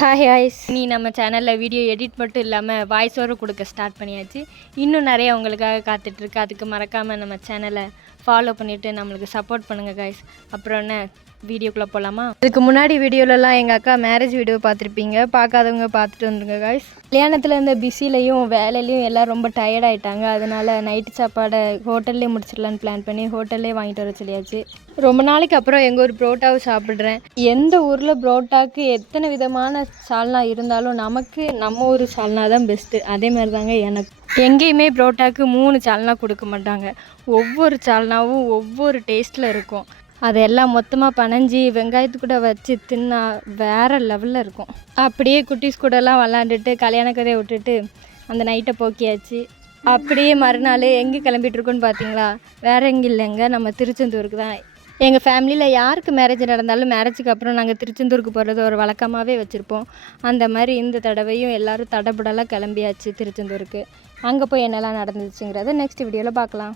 Hi ஹாய்ஸ், நீ நம்ம சேனலில் வீடியோ எடிட் மட்டும் இல்லாமல் வாய்ஸ் ஓவர் கொடுக்க ஸ்டார்ட் பண்ணியாச்சு. இன்னும் நிறைய உங்களுக்காக காத்துட்ருக்கு. அதுக்கு மறக்காமல் நம்ம சேனலை ஃபாலோ பண்ணிவிட்டு நம்மளுக்கு சப்போர்ட் பண்ணுங்கள் காய்ஸ். அப்புறம் என்ன, வீடியோக்குள்ளே போகலாமா? அதுக்கு முன்னாடி வீடியோலலாம் எங்கள் அக்கா மேரேஜ் வீடியோ பார்த்துருப்பீங்க. பார்க்காதவங்க பார்த்துட்டு வந்துருங்க காய்ஸ். கல்யாணத்தில் இருந்த பிஸிலையும் வேலையிலையும் எல்லாம் ரொம்ப டயர்டாயிட்டாங்க. அதனால் நைட்டு சாப்பாடை ஹோட்டல்லே முடிச்சிடலான்னு பிளான் பண்ணி ஹோட்டல்லே வாங்கிட்டு வர சொல்லியாச்சு. ரொம்ப நாளைக்கு அப்புறம் எங்கள் ஊர் புரோட்டாவை சாப்பிட்றேன். எந்த ஊரில் புரோட்டாவுக்கு எத்தனை விதமான சால்னா இருந்தாலும் நமக்கு நம்ம ஊர் சால்னா தான் பெஸ்ட்டு. அதே மாதிரி தாங்க எனக்கு. எங்கேயுமே புரோட்டாவுக்கு 3 சால்னா கொடுக்க மாட்டாங்க. ஒவ்வொரு சால்னாவும் ஒவ்வொரு டேஸ்ட்டில் இருக்கும். அதெல்லாம் மொத்தமாக பனஞ்சி வெங்காயத்து கூட வச்சு தின்னா வேறு லெவலில் இருக்கும். அப்படியே குட்டீஸ் கூடலாம் விளாண்டுட்டு கல்யாண கதையை விட்டுட்டு அந்த நைட்டை போக்கியாச்சு. அப்படியே மறுநாள் எங்கே கிளம்பிட்டுருக்கோன்னு பார்த்தீங்களா? வேறு எங்கே இல்லைங்க, நம்ம திருச்செந்தூருக்கு தான். எங்கள் ஃபேமிலியில் யாருக்கு மேரேஜ் நடந்தாலும் மேரேஜுக்கு அப்புறம் நாங்கள் திருச்செந்தூருக்கு போகிறது ஒரு வழக்கமாகவே வச்சுருப்போம். அந்த மாதிரி இந்த தடவையும் எல்லோரும் தடபுடலாக கிளம்பியாச்சு திருச்செந்தூருக்கு. அங்கே போய் என்னெல்லாம் நடந்துச்சுங்கிறத நெக்ஸ்ட் வீடியோவில் பார்க்கலாம்.